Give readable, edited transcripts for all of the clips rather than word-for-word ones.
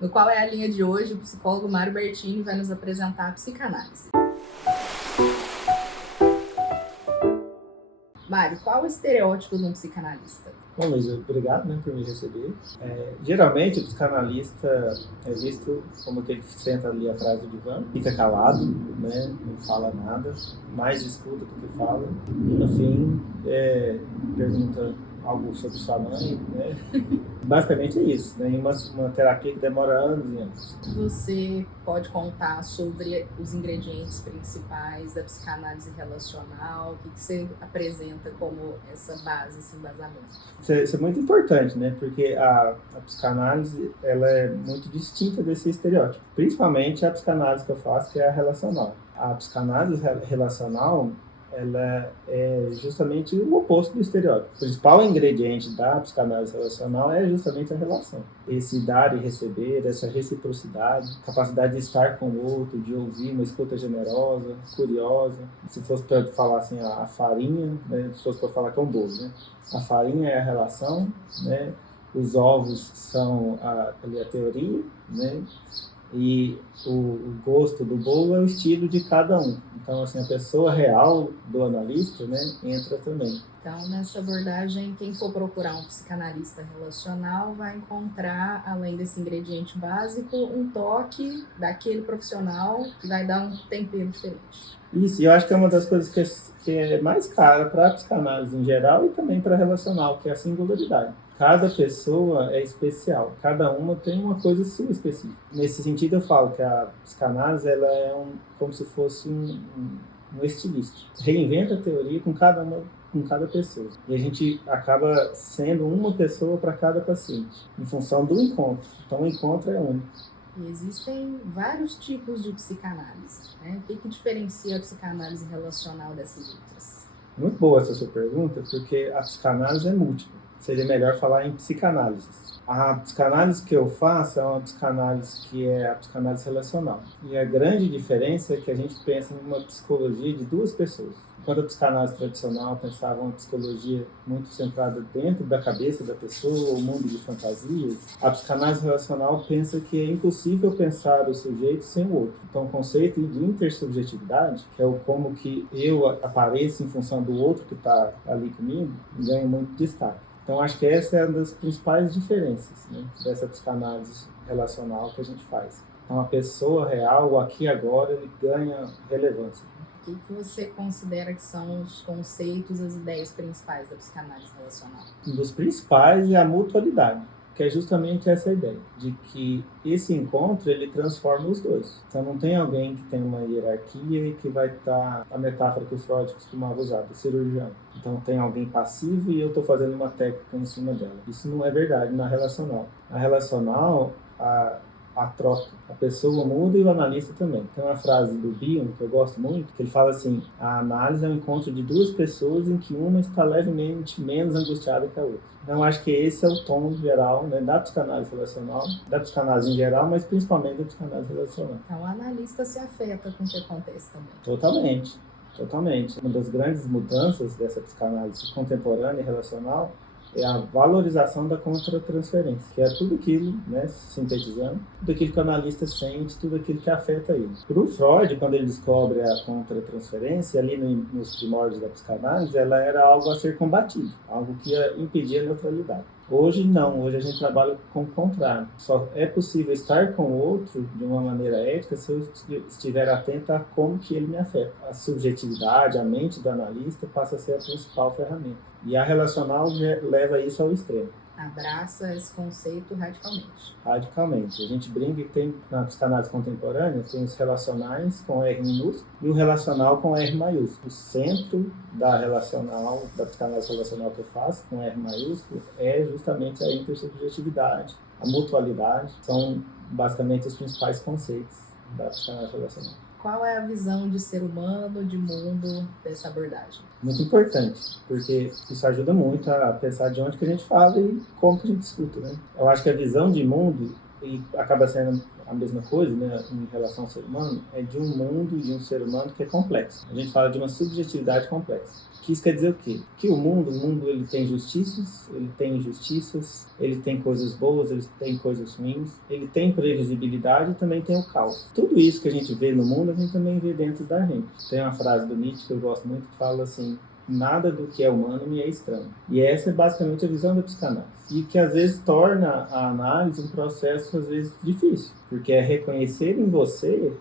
No Qual é a Linha de hoje, o psicólogo Mário Bertini vai nos apresentar a psicanálise. Mário, qual é o estereótipo de um psicanalista? Bom, Luísa, obrigado por me receber. Geralmente, o psicanalista é visto como aquele que senta ali atrás do divã, fica calado, né, não fala nada, mais escuta do que fala, e no fim pergunta algo sobre sua mãe, né? Basicamente é isso, né? Uma terapia que demora anos e anos. Você pode contar sobre os ingredientes principais da psicanálise relacional? O que você apresenta como essa base, esse embasamento? Isso é muito importante, né? Porque a psicanálise ela é muito distinta desse estereótipo. Principalmente a psicanálise que eu faço, que é a relacional. A psicanálise relacional ela é justamente o oposto do estereótipo. O principal ingrediente da psicanálise relacional é justamente a relação. Esse dar e receber, essa reciprocidade, capacidade de estar com o outro, de ouvir, uma escuta generosa, curiosa. Se fosse para falar assim, a farinha, né? Se fosse para falar que é um bolo, né? A farinha é a relação, né? Os ovos são a teoria, né? E o gosto do bolo é o estilo de cada um. Então, assim, a pessoa real do analista, né, entra também. Então, nessa abordagem, quem for procurar um psicanalista relacional vai encontrar, além desse ingrediente básico, um toque daquele profissional que vai dar um tempero diferente. Isso, e eu acho que é uma das coisas que é mais cara para a psicanálise em geral e também para a relacional, que é a singularidade. Cada pessoa é especial, cada uma tem uma coisa sua específica. Nesse sentido, eu falo que a psicanálise ela é como se fosse um estilista. Reinventa a teoria com cada pessoa. E a gente acaba sendo uma pessoa para cada paciente, em função do encontro. Então, o encontro é único. E existem vários tipos de psicanálise, né? O que diferencia a psicanálise relacional dessas outras? Muito boa essa sua pergunta, porque a psicanálise é múltipla. Seria melhor falar em psicanálise. A psicanálise que eu faço é uma psicanálise que é a psicanálise relacional. E a grande diferença é que a gente pensa numa psicologia de duas pessoas. Enquanto a psicanálise tradicional pensava uma psicologia muito centrada dentro da cabeça da pessoa, o mundo de fantasias, a psicanálise relacional pensa que é impossível pensar o sujeito sem o outro. Então, o conceito de intersubjetividade, que é o como que eu apareço em função do outro que está ali comigo, ganha muito destaque. Então, acho que essa é uma das principais diferenças, né, dessa psicanálise relacional que a gente faz. Então, a pessoa real, o aqui e agora, ele ganha relevância. O que você considera que são os conceitos, as ideias principais da psicanálise relacional? Um dos principais é a mutualidade, que é justamente essa ideia, de que esse encontro, ele transforma os dois. Então, não tem alguém que tem uma hierarquia e que vai estar, a metáfora que o Freud costumava usar, do cirurgião. Então, tem alguém passivo e eu estou fazendo uma técnica em cima dela. Isso não é verdade na relacional. Na relacional, a troca. A pessoa muda e o analista também. Tem uma frase do Bion, que eu gosto muito, que ele fala assim: a análise é um encontro de duas pessoas em que uma está levemente menos angustiada que a outra. Então, acho que esse é o tom geral, né, da psicanálise relacional, da psicanálise em geral, mas principalmente da psicanálise relacional. Então, o analista se afeta com o que acontece também. Totalmente. Uma das grandes mudanças dessa psicanálise contemporânea e relacional é a valorização da contratransferência, que é tudo aquilo, né, sintetizando, tudo aquilo que o analista sente, tudo aquilo que afeta ele. Para o Freud, quando ele descobre a contratransferência, ali nos primórdios da psicanálise, ela era algo a ser combatido, algo que ia impedir a neutralidade. Hoje não, hoje a gente trabalha com o contrário. Só é possível estar com o outro de uma maneira ética se eu estiver atento a como que ele me afeta. A subjetividade, a mente do analista passa a ser a principal ferramenta. E a relacional leva isso ao extremo. Abraça esse conceito radicalmente. Radicalmente. A gente brinca que tem, na psicanálise contemporânea, tem os relacionais com R minúsculo e o relacional com R maiúsculo. O centro da psicanálise relacional que eu faço, com R maiúsculo, é justamente a intersubjetividade, a mutualidade. São basicamente os principais conceitos da psicanálise relacional. Qual é a visão de ser humano, de mundo, dessa abordagem? Muito importante, porque isso ajuda muito a pensar de onde que a gente fala e como que a gente escuta, né? Eu acho que a visão de mundo e acaba sendo a mesma coisa, né, em relação ao ser humano, é de um mundo e de um ser humano que é complexo. A gente fala de uma subjetividade complexa. Que isso quer dizer o quê? Que o mundo ele tem justiças, ele tem injustiças, ele tem coisas boas, ele tem coisas ruins, ele tem previsibilidade e também tem o caos. Tudo isso que a gente vê no mundo, a gente também vê dentro da gente. Tem uma frase do Nietzsche que eu gosto muito que fala assim: nada do que é humano me é estranho. E essa é basicamente a visão da psicanálise. E que às vezes torna a análise um processo às vezes difícil, porque é reconhecer em você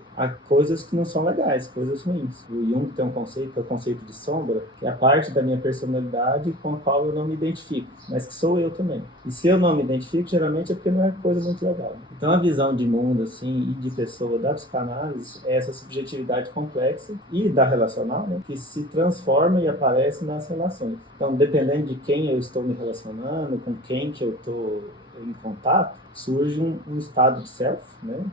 coisas que não são legais, coisas ruins. O Jung tem um conceito, que é o conceito de sombra, que é a parte da minha personalidade com a qual eu não me identifico, mas que sou eu também. E se eu não me identifico, geralmente é porque não é coisa muito legal. Então a visão de mundo assim, e de pessoa da psicanálise é essa subjetividade complexa e da relacional, né, que se transforma e aparece nas relações. Então, dependendo de quem eu estou me relacionando, com quem que eu estou em contato, surge um estado de self, né?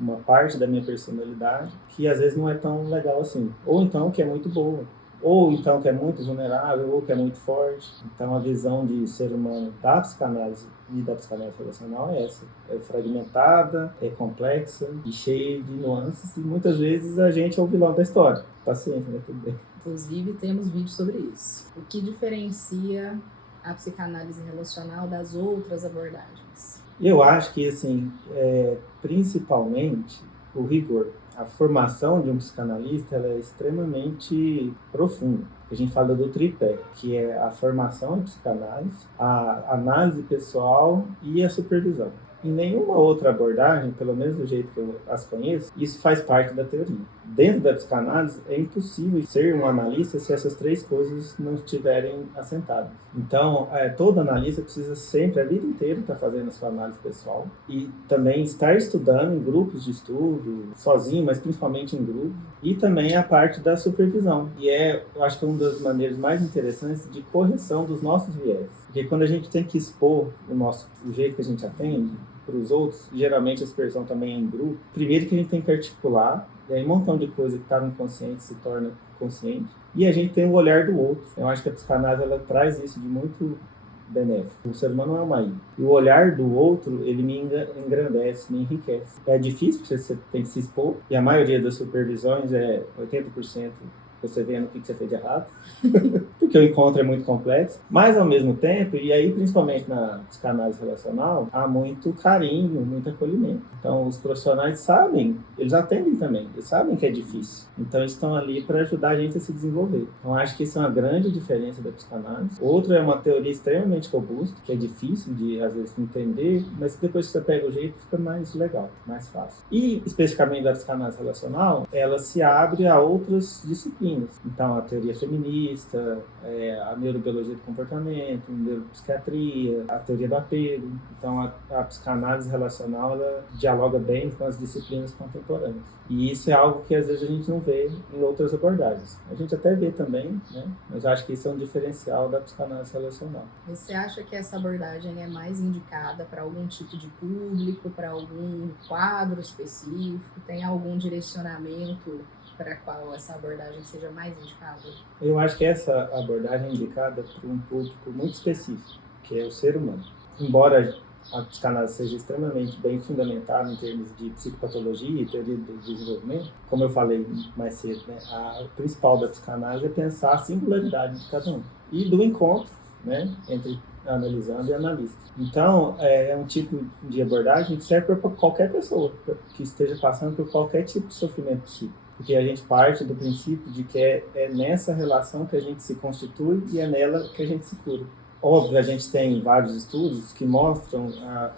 Uma parte da minha personalidade que às vezes não é tão legal assim, ou então que é muito boa, ou então que é muito vulnerável, ou que é muito forte. Então a visão de ser humano da psicanálise e da psicanálise relacional é essa, é fragmentada, é complexa e cheia de nuances, e muitas vezes a gente é o vilão da história. Paciência, né? Tudo bem. Inclusive temos vídeos sobre isso. O que diferencia a psicanálise relacional das outras abordagens? Eu acho que, assim, principalmente o rigor. A formação de um psicanalista ela é extremamente profunda. A gente fala do tripé, que é a formação em psicanálise, a análise pessoal e a supervisão. Em nenhuma outra abordagem, pelo menos do jeito que eu as conheço, isso faz parte da teoria. Dentro da psicanálise, é impossível ser um analista se essas três coisas não estiverem assentadas. Então, todo analista precisa sempre, a vida inteira, estar fazendo a sua análise pessoal e também estar estudando em grupos de estudo, sozinho, mas principalmente em grupo, e também a parte da supervisão. E eu acho que é uma das maneiras mais interessantes de correção dos nossos viés. Porque quando a gente tem que expor o jeito que a gente atende para os outros, geralmente a expressão também é em grupo, primeiro que a gente tem que articular, e aí um montão de coisa que estava inconsciente se torna consciente, e a gente tem o olhar do outro. Eu acho que a psicanálise ela traz isso de muito benéfico. O ser humano não é uma ilha. E o olhar do outro, ele me engrandece, me enriquece. É difícil, porque você tem que se expor, e a maioria das supervisões é 80% você vendo o que você fez de errado, porque o encontro é muito complexo, mas ao mesmo tempo, e aí principalmente na psicanálise relacional, há muito carinho, muito acolhimento. Então os profissionais sabem, eles atendem também, eles sabem que é difícil, então eles estão ali para ajudar a gente a se desenvolver. Então acho que isso é uma grande diferença da psicanálise. Outra é uma teoria extremamente robusta, que é difícil de às vezes entender, mas depois que você pega o jeito fica mais legal, mais fácil. E especificamente da psicanálise relacional, ela se abre a outras disciplinas. Então, a teoria feminista, a neurobiologia do comportamento, a neuropsiquiatria, a teoria do apego. Então, a psicanálise relacional ela dialoga bem com as disciplinas contemporâneas. E isso é algo que às vezes a gente não vê em outras abordagens. A gente até vê também, né? Mas eu acho que isso é um diferencial da psicanálise relacional. Você acha que essa abordagem é mais indicada para algum tipo de público, para algum quadro específico? Tem algum direcionamento para qual essa abordagem seja mais indicada? Eu acho que essa abordagem é indicada para um público muito específico, que é o ser humano. Embora a psicanálise seja extremamente bem fundamentada em termos de psicopatologia e teoria do desenvolvimento, como eu falei mais cedo, né, o principal da psicanálise é pensar a singularidade de cada um e do encontro, né, entre analisando e analista. Então, é um tipo de abordagem que serve para qualquer pessoa que esteja passando por qualquer tipo de sofrimento psíquico. Porque a gente parte do princípio de que é nessa relação que a gente se constitui e é nela que a gente se cura. Óbvio, a gente tem vários estudos que mostram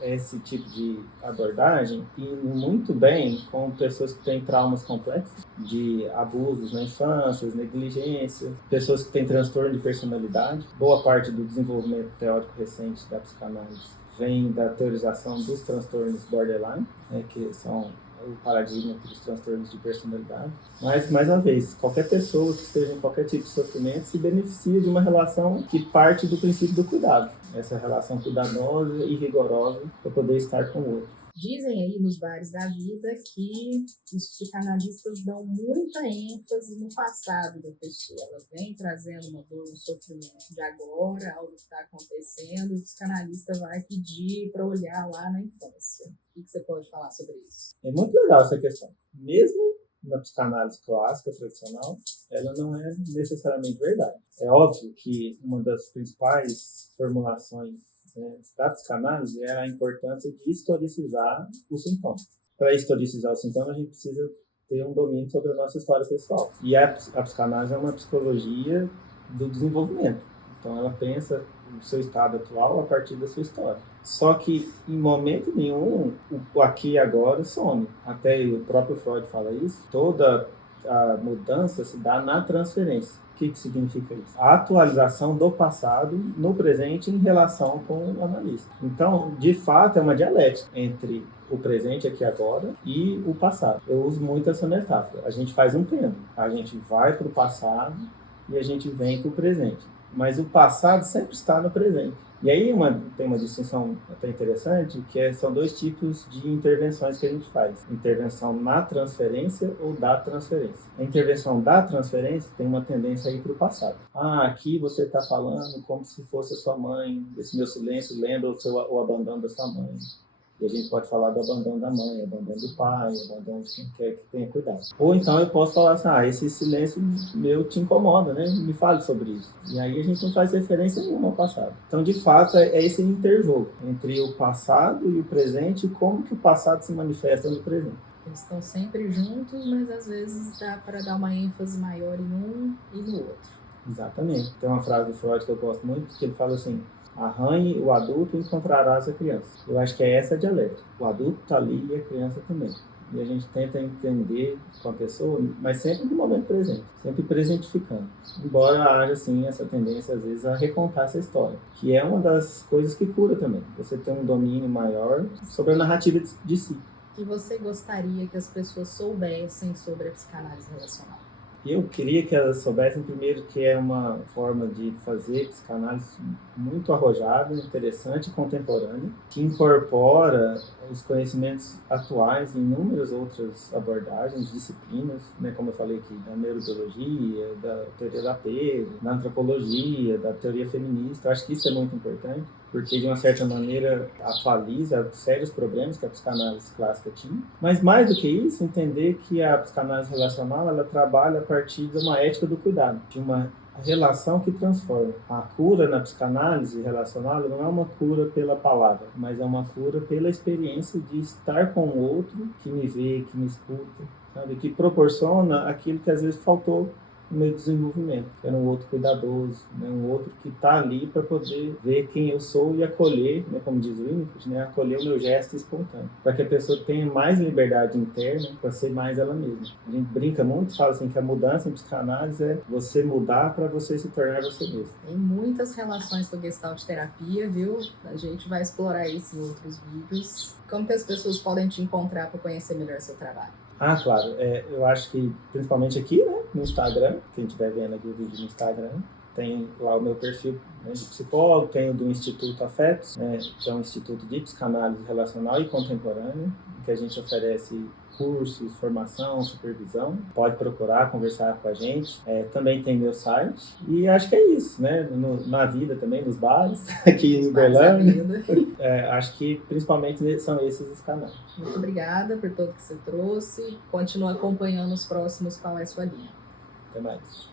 esse tipo de abordagem e muito bem com pessoas que têm traumas complexos, de abusos na infância, negligência, pessoas que têm transtorno de personalidade. Boa parte do desenvolvimento teórico recente da psicanálise vem da teorização dos transtornos borderline, né, que são o paradigma dos transtornos de personalidade. Mas, mais uma vez, qualquer pessoa que esteja em qualquer tipo de sofrimento se beneficia de uma relação que parte do princípio do cuidado. Essa relação cuidadosa e rigorosa para poder estar com o outro. Dizem aí nos bares da vida que os psicanalistas dão muita ênfase no passado da pessoa. Ela vem trazendo uma dor, um sofrimento de agora, algo que está acontecendo, e o psicanalista vai pedir para olhar lá na infância. O que você pode falar sobre isso? É muito legal essa questão. Mesmo na psicanálise clássica, tradicional, ela não é necessariamente verdade. É óbvio que uma das principais formulações, né, da psicanálise é a importância de historicizar o sintoma. Para historicizar o sintoma, a gente precisa ter um domínio sobre a nossa história pessoal. E a psicanálise é uma psicologia do desenvolvimento. Então, ela pensa o seu estado atual a partir da sua história. Só que, em momento nenhum, o aqui e agora some. Até o próprio Freud fala isso. Toda a mudança se dá na transferência. O que significa isso? A atualização do passado no presente em relação com o analista. Então, de fato, é uma dialética entre o presente aqui e agora e o passado. Eu uso muito essa metáfora. A gente faz um pêndulo. A gente vai para o passado e a gente vem para o presente. Mas o passado sempre está no presente. E aí tem uma distinção até interessante, que são dois tipos de intervenções que a gente faz. Intervenção na transferência ou da transferência. A intervenção da transferência tem uma tendência a ir para o passado. Aqui você está falando como se fosse a sua mãe, esse meu silêncio lembra o abandono da sua mãe. E a gente pode falar do abandono da mãe, abandono do pai, abandono de quem quer que tenha cuidado. Ou então eu posso falar assim, esse silêncio meu te incomoda, né? Me fale sobre isso. E aí a gente não faz referência nenhuma ao passado. Então, de fato, é esse interjogo entre o passado e o presente e como que o passado se manifesta no presente. Eles estão sempre juntos, mas às vezes dá para dar uma ênfase maior em um e no outro. Exatamente. Tem uma frase do Freud que eu gosto muito, que ele fala assim: arranhe o adulto e encontrarás a criança. Eu acho que é essa a dialética. O adulto está ali e a criança também. E a gente tenta entender com a pessoa, mas sempre no momento presente, sempre presentificando. Embora haja, assim, essa tendência, às vezes, a recontar essa história, que é uma das coisas que cura também. Você tem um domínio maior sobre a narrativa de si. O que você gostaria que as pessoas soubessem sobre a psicanálise relacional? Eu queria que elas soubessem, primeiro, que é uma forma de fazer psicanálise muito arrojada, interessante e contemporânea, que incorpora os conhecimentos atuais em inúmeras outras abordagens, disciplinas, né, como eu falei aqui, da neurobiologia, da teoria da apego, da antropologia, da teoria feminista. Eu acho que isso é muito importante, porque, de uma certa maneira, atualiza sérios problemas que a psicanálise clássica tinha. Mas, mais do que isso, entender que a psicanálise relacional, ela trabalha a partir de uma ética do cuidado, de uma relação que transforma. A cura na psicanálise relacional não é uma cura pela palavra, mas é uma cura pela experiência de estar com o outro, que me vê, que me escuta, sabe? Que proporciona aquilo que às vezes faltou no meu desenvolvimento, que era um outro cuidadoso, né? Um outro que está ali para poder ver quem eu sou e acolher, né? Como diz o Winnicott, né? Acolher o meu gesto espontâneo, para que a pessoa tenha mais liberdade interna para ser mais ela mesma. A gente brinca muito, fala assim que a mudança em psicanálise é você mudar para você se tornar você mesmo. Tem muitas relações com a Gestalt terapia, viu? A gente vai explorar isso em outros vídeos. Como que as pessoas podem te encontrar para conhecer melhor seu trabalho? Claro. Eu acho que, principalmente aqui, né, no Instagram, quem estiver vendo aqui o vídeo no Instagram, tem lá o meu perfil, né, de psicólogo, tem o do Instituto Afetos, né, que é um instituto de psicanálise relacional e contemporânea, que a gente oferece cursos, formação, supervisão. Pode procurar, conversar com a gente. Também tem meu site. E acho que é isso, né? Na vida também, nos bares, aqui em Uberlândia. Acho que principalmente são esses os canais. Muito obrigada por tudo que você trouxe. Continua acompanhando os próximos Qual é a Sua Linha. Até mais.